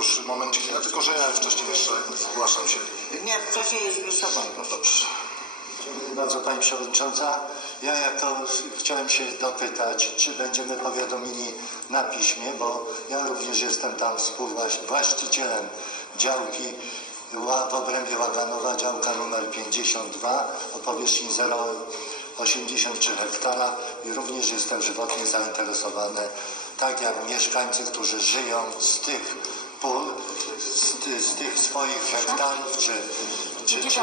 już momencik, ja tylko że ja wcześniej jeszcze zgłaszam się. Nie, wcześniej jest wysoką. Dobrze. Dziękuję bardzo Pani Przewodnicząca. Ja jako chciałem się dopytać, czy będziemy powiadomieni na piśmie, bo ja również jestem tam współwłaścicielem działki w obrębie Łaganowa, działka numer 52 o powierzchni 0,83 hektara i również jestem żywotnie zainteresowany, tak jak mieszkańcy, którzy żyją z tych pól, z, z tych swoich hektarów, czy, czy, czy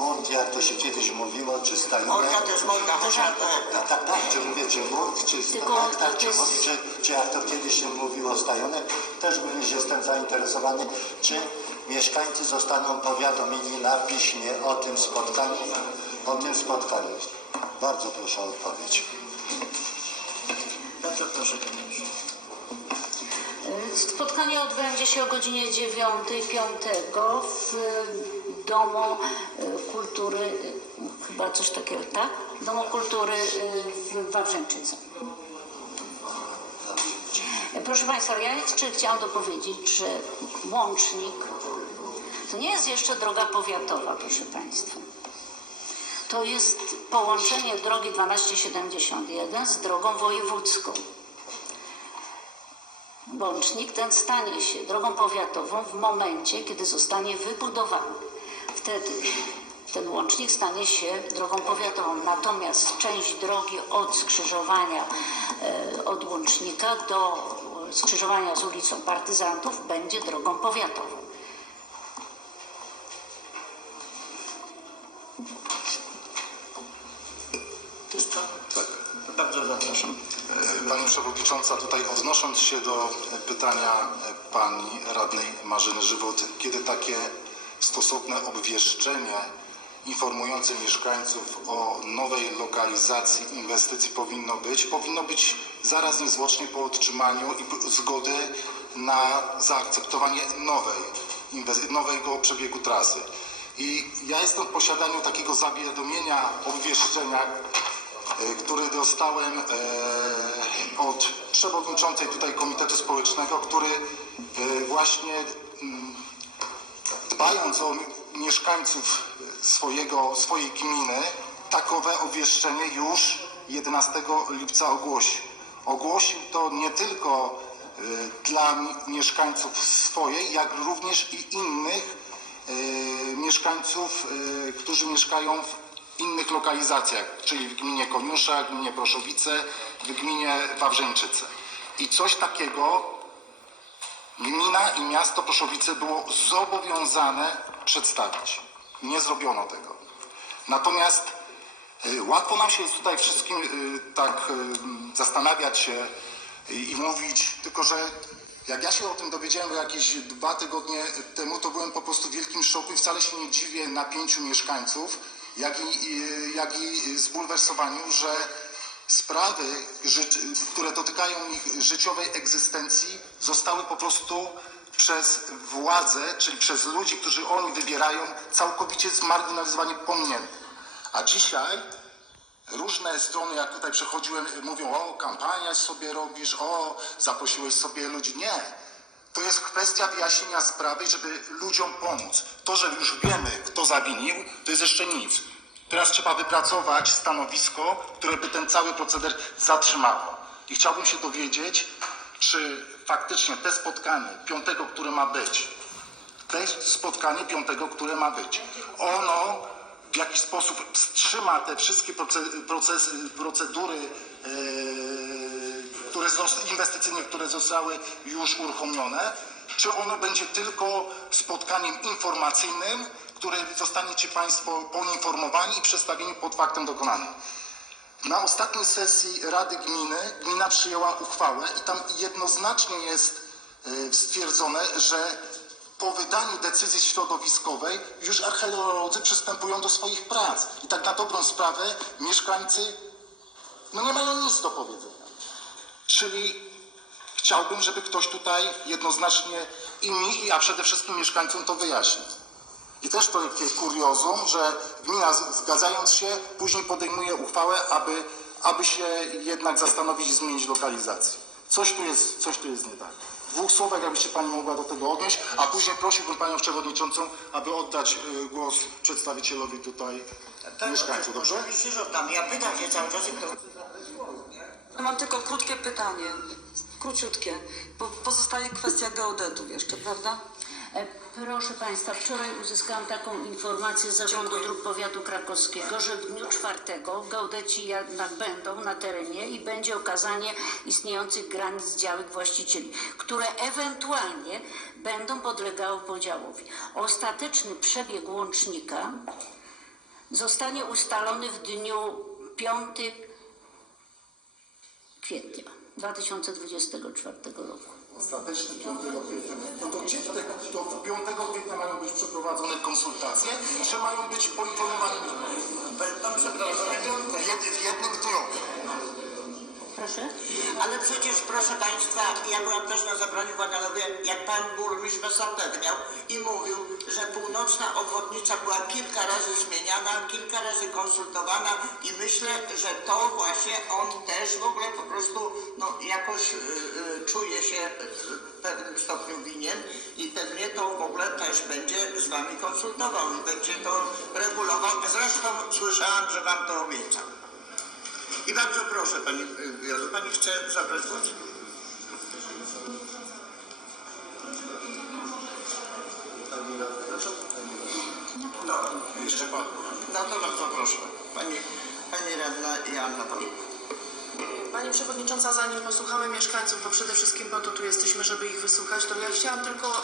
mund, jak to się kiedyś mówiło, czy stajunek. Morka to jest morka, chociaż Tak, tak, tak, czy mówię, czy mund, czy Tylko tak, tak, to czy, jest- czy, czy jak to kiedyś się mówiło stajunek, też również jestem zainteresowany, czy mieszkańcy zostaną powiadomieni na piśmie o tym spotkaniu, o tym spotkaniu. Bardzo proszę o odpowiedź. Bardzo proszę, panie ministrze. Spotkanie odbędzie się o godzinie 9.05 w y, Domu y, Kultury, y, chyba coś takiego, tak? Domu Kultury w Wawrzęczycy. Proszę Państwa, ja jeszcze chciałam dopowiedzieć, że łącznik to nie jest jeszcze droga powiatowa, proszę Państwa. To jest połączenie drogi 1271 z drogą wojewódzką. Łącznik ten stanie się drogą powiatową w momencie, kiedy zostanie wybudowany. Wtedy ten łącznik stanie się drogą powiatową. Natomiast część drogi od skrzyżowania e, od łącznika do skrzyżowania z ulicą Partyzantów będzie drogą powiatową. Wszystko? Tak. Bardzo zapraszam. E, Pani Przewodnicząca, tutaj odnosząc się do pytania e, Pani Radnej Marzyny Żywot, kiedy takie stosowne obwieszczenie informujące mieszkańców o nowej lokalizacji inwestycji powinno być, powinno być zaraz niezwłocznie po otrzymaniu zgody na zaakceptowanie nowej, nowego przebiegu trasy. I ja jestem w posiadaniu takiego zawiadomienia, obwieszczenia, który dostałem e, od przewodniczącej tutaj Komitetu Społecznego, który e, właśnie mm, dbając o mieszkańców swojego, swojej gminy, takowe obwieszczenie już 11 lipca ogłosił. Ogłosił to nie tylko e, dla mi- mieszkańców swojej, jak również i innych e, mieszkańców, e, którzy mieszkają w innych lokalizacjach, czyli w gminie Koniusza, gminie Proszowice, w gminie Wawrzeńczyce. I coś takiego Gmina i miasto Proszowice było zobowiązane przedstawić. Nie zrobiono tego. Natomiast y, łatwo nam się jest tutaj wszystkim y, tak y, zastanawiać się i, i mówić, tylko że jak ja się o tym dowiedziałem jakieś dwa tygodnie temu, to byłem po prostu w wielkim szoku i wcale się nie dziwię napięciu mieszkańców, jak i, jak i zbulwersowaniu, że sprawy, które dotykają ich życiowej egzystencji, zostały po prostu przez władzę, czyli przez ludzi, którzy oni wybierają, całkowicie zmarginalizowanie, pominięte. A dzisiaj różne strony, jak tutaj przechodziłem, mówią, o, kampania sobie robisz, o, zaprosiłeś sobie ludzi. Nie. To jest kwestia wyjaśnienia sprawy, żeby ludziom pomóc. To, że już wiemy, kto zawinił, to jest jeszcze nic. Teraz trzeba wypracować stanowisko, które by ten cały proceder zatrzymało. I chciałbym się dowiedzieć, czy faktycznie te spotkanie piątego, które ma być, jest spotkanie piątego, które ma być. Ono w jakiś sposób wstrzyma te wszystkie proce- procesy, procedury yy, które inwestycyjne, które zostały już uruchomione, czy ono będzie tylko spotkaniem informacyjnym, które zostaniecie Państwo poinformowani i przedstawieni pod faktem dokonanym. Na ostatniej sesji Rady Gminy gmina przyjęła uchwałę i tam jednoznacznie jest y, stwierdzone, że po wydaniu decyzji środowiskowej już archeolodzy przystępują do swoich prac. I tak na dobrą sprawę mieszkańcy no nie mają nic do powiedzenia. Czyli chciałbym, żeby ktoś tutaj jednoznacznie i mi, a przede wszystkim mieszkańcom to wyjaśnił. I też to takie kuriozum, że gmina zgadzając się później podejmuje uchwałę, aby, aby się jednak zastanowić i zmienić lokalizację. Coś tu jest, coś tu jest nie tak. W dwóch słowach, jakby się Pani mogła do tego odnieść, a później prosiłbym Panią Przewodniczącą, aby oddać y, głos przedstawicielowi tutaj mieszkańców, dobrze? Oczywiście, że oddam. Ja pytam się cały czas i kto chce zabrać głos, nie? Mam tylko krótkie pytanie, króciutkie, bo pozostaje kwestia geodetów jeszcze, prawda? E, Proszę Państwa, wczoraj uzyskałam taką informację z Zarządu Dziękuję. Dróg Powiatu Krakowskiego, że w dniu czwartego geodeci jednak będą na terenie i będzie okazanie istniejących granic działek właścicieli, które ewentualnie będą podlegały podziałowi. Ostateczny przebieg łącznika zostanie ustalony w dniu 5 kwietnia 2024 roku. Ostateczny 5 kwietnia. No to te, to 5 kwietnia mają być przeprowadzone konsultacje, czy mają być poinformowani? Jedy- w jednym dniu. Proszę? Ale przecież, proszę Państwa, ja byłam też na zebraniu w Aganowie, jak Pan Burmistrz bez zapewniał i mówił, że północna obwodnica była kilka razy zmieniana, kilka razy konsultowana i myślę, że to właśnie on też w ogóle po prostu no, jakoś y, y, czuje się w pewnym stopniu winien i pewnie to w ogóle też będzie z Wami konsultował i będzie to regulował. Zresztą słyszałam, że Wam to obiecał. I bardzo proszę, Pani y, Pani chce zabrać głos? No, Jeszcze Pan. no to bardzo proszę. Pani, Pani Radna Joanna Pan. Pani Przewodnicząca, zanim posłuchamy mieszkańców, bo przede wszystkim po to tu jesteśmy, żeby ich wysłuchać, to ja chciałam tylko y,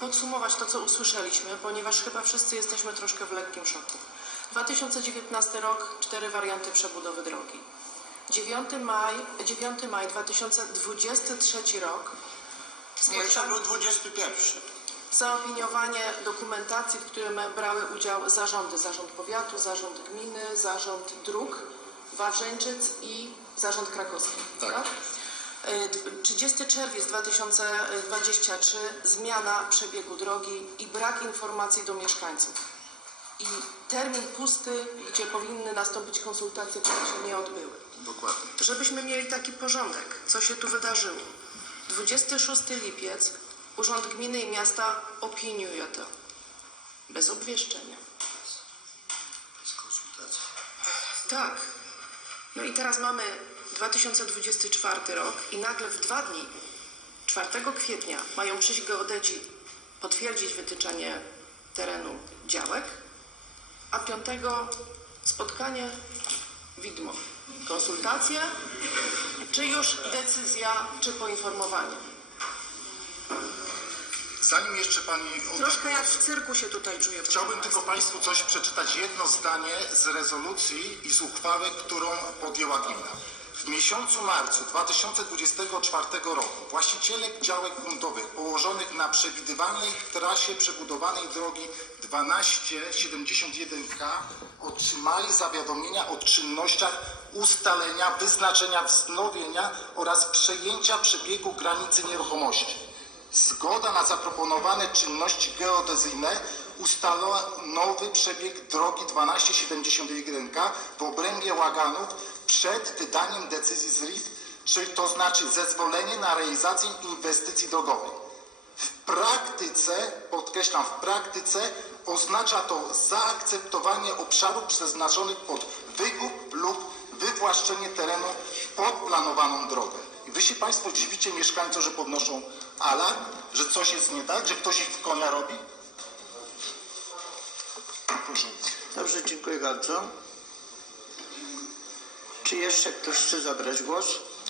podsumować to, co usłyszeliśmy, ponieważ chyba wszyscy jesteśmy troszkę w lekkim szoku. 2019 rok, cztery warianty przebudowy drogi. 9 maj, 9 maj 2023 rok, jeszcze był 21. zaopiniowanie dokumentacji, w którym brały udział zarządy, zarząd powiatu, zarząd gminy, zarząd dróg, Wawrzeńczyc i zarząd krakowski. Tak. Y, d- 30 czerwiec 2023 zmiana przebiegu drogi i brak informacji do mieszkańców. I termin pusty, gdzie powinny nastąpić konsultacje, które się nie odbyły. Dokładnie. Żebyśmy mieli taki porządek, co się tu wydarzyło. 26 lipiec Urząd Gminy i Miasta opiniuje to. Bez obwieszczenia. Tak. No i teraz mamy 2024 rok i nagle w dwa dni, 4 kwietnia, mają przyjść geodeci potwierdzić wytyczenie terenu działek, a 5 spotkanie widmo. Konsultacje, czy już decyzja, czy poinformowanie. Zanim jeszcze Pani Troszkę jak w cyrku się tutaj czuję. Chciałbym tylko Państwu coś przeczytać, jedno zdanie z rezolucji i z uchwały, którą podjęła gmina. W miesiącu marcu 2024 roku właściciele działek gruntowych położonych na przewidywanej trasie przebudowanej drogi 1271K otrzymali zawiadomienia o czynnościach ustalenia, wyznaczenia, wznowienia oraz przejęcia przebiegu granicy nieruchomości. Zgoda na zaproponowane czynności geodezyjne ustalała nowy przebieg drogi 1271K w obrębie Łaganów przed wydaniem decyzji z RIT, czyli to znaczy zezwolenie na realizację inwestycji drogowej. W praktyce, podkreślam, w praktyce oznacza to zaakceptowanie obszarów przeznaczonych pod wykup lub wywłaszczenie terenu pod planowaną drogę. I wy się Państwo dziwicie mieszkańcom, że podnoszą alarm, że coś jest nie tak, że ktoś ich w konia robi? Proszę. Dobrze, dziękuję bardzo. Czy jeszcze ktoś chce zabrać głos?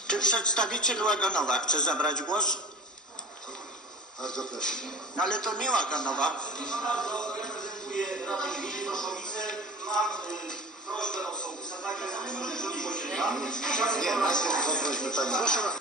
Czy przedstawiciel Łaganowa chce zabrać głos? Bardzo proszę. No ale to nie Łaganowa. Nie, najpierw